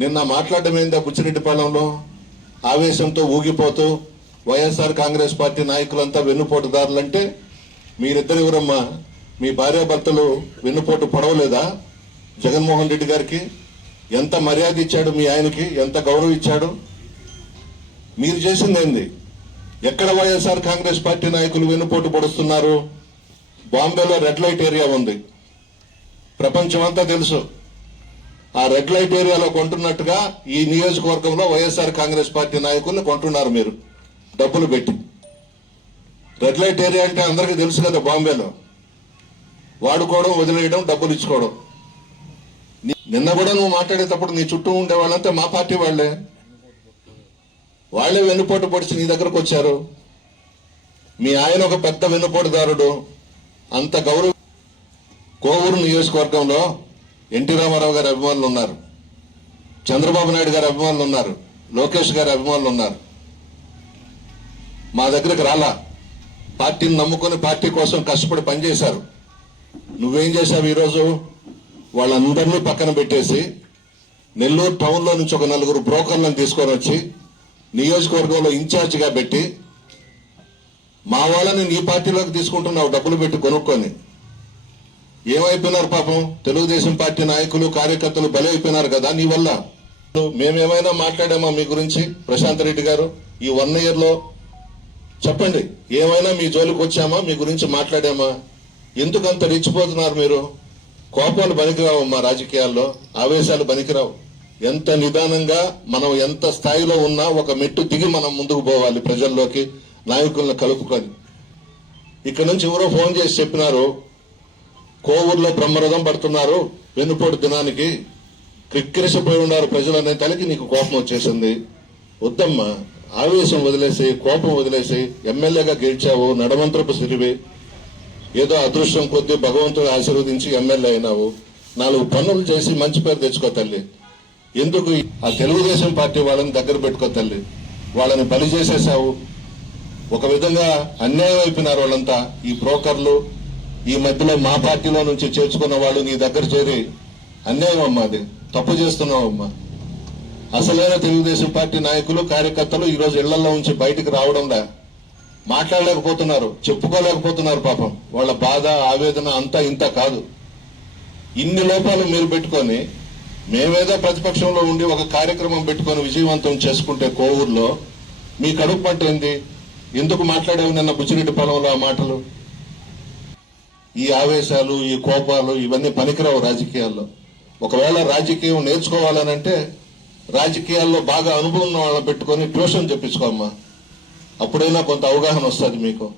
నిన్న మాట్లాడడం ఏందా బుచ్చిరెడ్డిపాలెంలో ఆవేశంతో ఊగిపోతూ వైఎస్ఆర్ కాంగ్రెస్ పార్టీ నాయకులంతా వెన్నుపోటుదారులంటే మీరిద్దరు ఎవరమ్మా? మీ భార్యాభర్తలు వెన్నుపోటు పడవలేదా? జగన్మోహన్ రెడ్డి గారికి ఎంత మర్యాద ఇచ్చాడు మీ ఆయనకి? ఎంత గౌరవం ఇచ్చాడు? మీరు చేసింది ఏంది? ఎక్కడ వైఎస్ఆర్ కాంగ్రెస్ పార్టీ నాయకులు వెన్నుపోటు పొడుస్తున్నారు? బాంబేలో రెడ్ లైట్ ఏరియా ఉంది. ప్రపంచమంతా తెలుసు. ఆ రెడ్ లైట్ ఏరియాలో కొంటున్నట్టుగా ఈ నియోజకవర్గంలో వైఎస్ఆర్ కాంగ్రెస్ పార్టీ నాయకుల్ని కొంటున్నారు మీరు. డబ్బులు పెట్టి. రెడ్ లైట్ ఏరియా అంటే అందరికీ తెలుసు కదా బాంబేలో. వాడుకోవడం వదిలేయడం డబ్బులు ఇచ్చుకోవడం. నిన్న కూడా నువ్వు మాట్లాడేటప్పుడు నీ చుట్టూ ఉండే వాళ్ళంతా మా పార్టీ వాళ్ళే. వాళ్ళే వెన్నుపోటు పొడిచి నీ దగ్గరకు వచ్చారు. మీ ఆయన ఒక పెద్ద వెన్నుపోటుదారుడు. అంత గౌరవ కోవూరు నియోజకవర్గంలో ఎన్టీ రామారావు గారి అభిమానులు ఉన్నారు. చంద్రబాబు నాయుడు గారి అభిమానులు ఉన్నారు. లోకేష్ గారి అభిమానులు ఉన్నారు. మా దగ్గరకు రాలా. పార్టీని నమ్ముకొని పార్టీ కోసం కష్టపడి పనిచేశారు. నువ్వేం చేశావు ఈరోజు? వాళ్ళందరినీ పక్కన పెట్టేసి నెల్లూరు టౌన్లో నుంచి ఒక నలుగురు బ్రోకర్లను తీసుకొని వచ్చి నియోజకవర్గంలో ఇన్ఛార్జిగా పెట్టి మా వాళ్ళని నీ పార్టీలోకి తీసుకుంటున్నావు డబ్బులు పెట్టి కొనుక్కొని. ఏమైపోయినారు పాపం? తెలుగుదేశం పార్టీ నాయకులు కార్యకర్తలు బలైపోయినారు కదా నీ వల్ల. మేమేమైనా మాట్లాడామా మీ గురించి? ప్రశాంత్ రెడ్డి గారు ఈ వన్ ఇయర్లో చెప్పండి ఏమైనా మీ జోలికి వచ్చామా? మీ గురించి మాట్లాడామా? ఎందుకు అంత రెచ్చిపోతున్నారు మీరు? కోపాలు బనికిరావు మా రాజకీయాల్లో ఆవేశాలు బనికిరావు ఎంత నిదానంగా మనం ఎంత స్థాయిలో ఉన్నా ఒక మెట్టు దిగి మనం ముందుకు పోవాలి ప్రజల్లోకి నాయకులను కలుపుకొని. ఇక్కడ నుంచి ఎవరో ఫోన్ చేసి చెప్పినారు కోవూరులో బ్రహ్మరథం పడుతున్నారు. వెన్నుపోటు దినానికి క్రిక్కిరిసిపోయి ఉన్నారు ప్రజలు అనే తలకి నీకు కోపం వచ్చేసింది. వద్దమ్మా ఆవేశం వదిలేసి కోపం వదిలేసి ఎమ్మెల్యేగా గెలిచావు నడమంత్రపు సిరివి. ఏదో అదృష్టం కొద్దీ భగవంతుడు ఆశీర్వదించి ఎమ్మెల్యే అయినావు. నాలుగు పనులు చేసి మంచి పేరు తెచ్చుకో తల్లి. ఎందుకు ఆ తెలుగుదేశం పార్టీ వాళ్ళని దగ్గర పెట్టుకో తల్లి. వాళ్ళని బలి చేసేసావు ఒక విధంగా అన్యాయం అయిపోయినారు వాళ్ళంతా. ఈ బ్రోకర్లు ఈ మధ్యలో మా పార్టీలో నుంచి చేర్చుకున్న వాళ్ళు నీ దగ్గర చేరి అన్యాయం అమ్మా అది. తప్పు చేస్తున్నావమ్మా అసలైన తెలుగుదేశం పార్టీ నాయకులు కార్యకర్తలు ఈ రోజు ఇళ్ళలో నుంచి బయటికి రావడంలా మాట్లాడలేకపోతున్నారు చెప్పుకోలేకపోతున్నారు పాపం. వాళ్ళ బాధ ఆవేదన అంతా ఇంత కాదు. ఇన్ని లోపాలు మీరు పెట్టుకొని మేమేదో ప్రతిపక్షంలో ఉండి ఒక కార్యక్రమం పెట్టుకొని విజయవంతం చేసుకుంటే కోవూరులో మీ కడుపు పంట ఏంది ఎందుకు మాట్లాడావు నిన్న బుచ్చిరెడ్డి పొలంలో ఆ మాటలు? ఈ ఆవేశాలు ఈ కోపాలు ఇవన్నీ పనికిరావు రాజకీయాల్లో. ఒకవేళ రాజకీయం నేర్చుకోవాలనంటే రాజకీయాల్లో బాగా అనుభవం వాళ్ళని పెట్టుకొని ట్యూషన్ చెప్పించుకోమ్మా. అప్పుడైనా కొంత అవగాహన వస్తుంది మీకు.